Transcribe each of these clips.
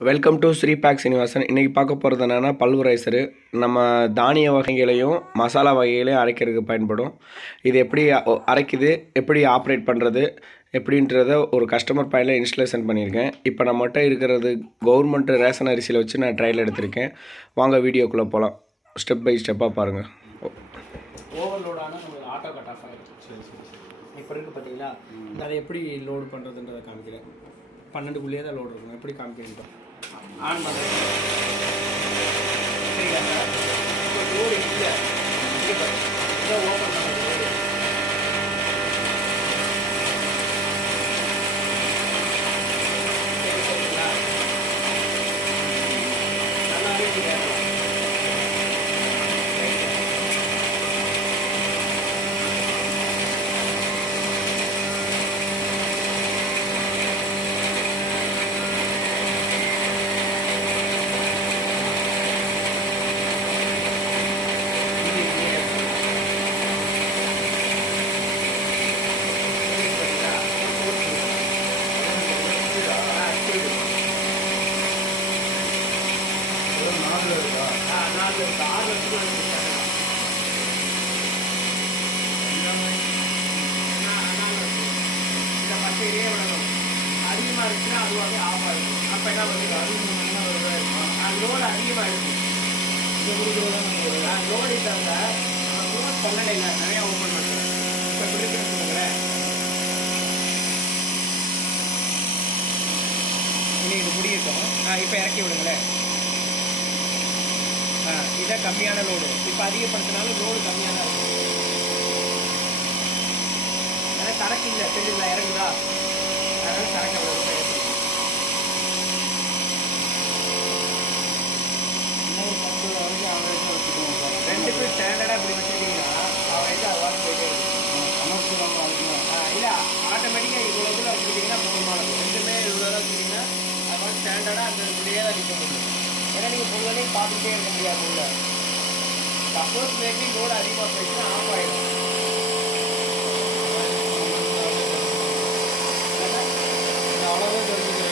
Welcome to Sri பேக் சீனிவாசன். இன்றைக்கி பார்க்க போகிறது என்னென்னா பல்வரைசரு. நம்ம தானிய வகைகளையும் மசாலா வகைகளையும் அரைக்கிறதுக்கு பயன்படும். இது எப்படி அரைக்குது, எப்படி ஆப்ரேட் பண்ணுறது எப்படின்றத ஒரு கஸ்டமர் பாயிண்டில் இன்ஸ்டலேஷன் பண்ணியிருக்கேன். இப்போ நம்மகிட்ட இருக்கிறது கவர்மெண்ட் ரேஷன் அரிசியில் வச்சு நான் ட்ரையல் எடுத்திருக்கேன். வாங்க வீடியோக்குள்ளே போகலாம். ஸ்டெப் பை ஸ்டெப்பாக பாருங்கள். ஓவர்லோடான நம்மளுக்கு ஆட்டோ கட் ஆஃப் ஆகிடும். இப்போ இருக்குது பார்த்தீங்களா, அதை எப்படி லோடு பண்ணுறதுன்றதை காமிக்கிறேன். 12க்குள்ளேயே தான் லோடு இருக்கும். எப்படி காமிக்கிறேன் ஆன் பண்ணுறேன். சரிங்களா சார், இப்போ லோடு இல்லை இதை ஓப்பன் பண்ணுறது. சரிங்களா, நல்லாவே கேட்கலாம். அதிகமாக இருக்குன்னா அதுவாகவே ஆஃப் ஆகிடும். அப்போ என்ன பண்ணுறது, லோடு அதிகமாக இருக்கும். லோடு இல்லாத க்ளோஸ் பண்ணலை, இல்லை நிறையா ஓப்பன் பண்ணுறேன். இப்போ இப்படி இருக்குன்னு சொல்லுங்களேன். இனி இது முடியட்டும். இப்போ இறக்கி விடுங்களேன். இதை கம்மியான லோடு. இப்போ அதிகப்படுத்தினாலும் லோடு கம்மியாக தான் இருக்கும். ஏன்னா சரக்கு இல்லை, தெரியுங்களா, இறங்குதா, அதனால சரக்கு அவ்வளோ ரெண்டுக்கும் ஸ்டாண்டர்டாக இப்படி வச்சுக்கிட்டிங்கன்னா அவரேஜ் அவார்டு போயிட்டே இருக்கும். இல்லை, ஆட்டோமேட்டிக்காக இவ்வளோ இதில் வச்சுக்கிட்டிங்கன்னா போதுமானது. ரெண்டுமே இவ்வளோ தான் வச்சுக்கிட்டிங்கன்னா அவார்டு ஸ்டாண்டர்டாக அந்த இப்படியே தான் நிற்க முடியும். ஏன்னா நீங்கள் பொருளையும் பார்த்துட்டே இருக்க முடியாது. உள்ள சப்போஸ் மேபி லோடு அதிகமாக போயிடுச்சுன்னா ஆஃப் ஆகிடும். அவ்வளோவே தெரிஞ்சுக்கிறேன்.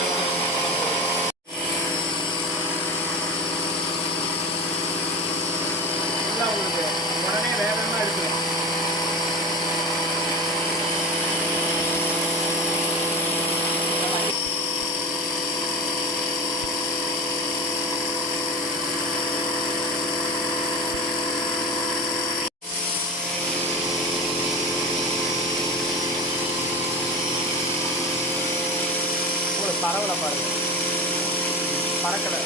உங்களுக்கு உடனே வேகமாக இருக்கு. உங்களுக்கு பரவலை பாருங்க, பறக்கலை,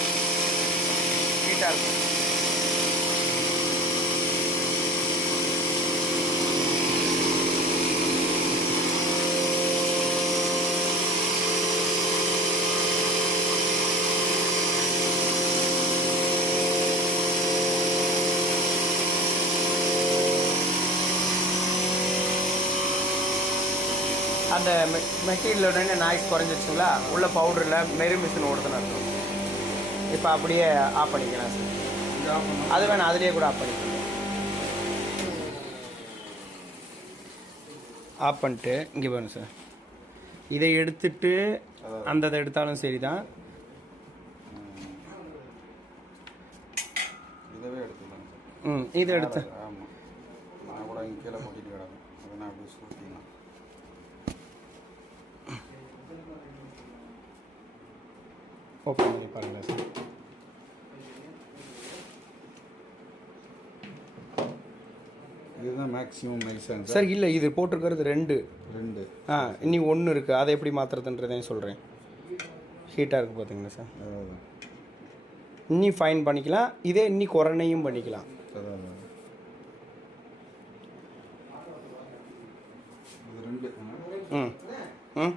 நீட்டாக இருக்கும். அந்த மெட்டீரியலோட நாய்ஸ் குறைஞ்சிச்சுங்களா, உள்ள பவுடரில் மெரி மிஷின் ஓடுதுன்னு இருக்கும். இப்போ அப்படியே ஆஃப் பண்ணிக்கலாம் சார். அது வேணாம், அதுலேயே கூட ஆஃப் பண்ணிக்கலாம். ஆஃப் பண்ணிட்டு இங்கே வேணும் சார். இதை எடுத்துட்டு அந்த இதை எடுத்தாலும் சரி தான். இதவே எடுத்துக்கலாம் சார். இதை எடுத்து ஆமாம், நான் கூட இங்கே கீழே போட்டிட்டு கிடக்கும். அதை நான் அப்படி சுற்றிக்கலாம். ஓப்பன் பண்ணி பாருங்கள் சார். இதுதான் மேக்ஸிமம் மைல்ஸாங்க சார். இல்லை, இது போட்டிருக்கிறது ரெண்டு. இன்னி ஒன்று இருக்குது. அதை எப்படி மாற்றுறதுன்றதையும் சொல்கிறேன். ஹீட்டாக இருக்குது பார்த்தீங்களா சார். இன்னி ஃபைன் பண்ணிக்கலாம், இதே இன்னி குறைனையும் பண்ணிக்கலாம். இது ரெண்டு. ம் ம்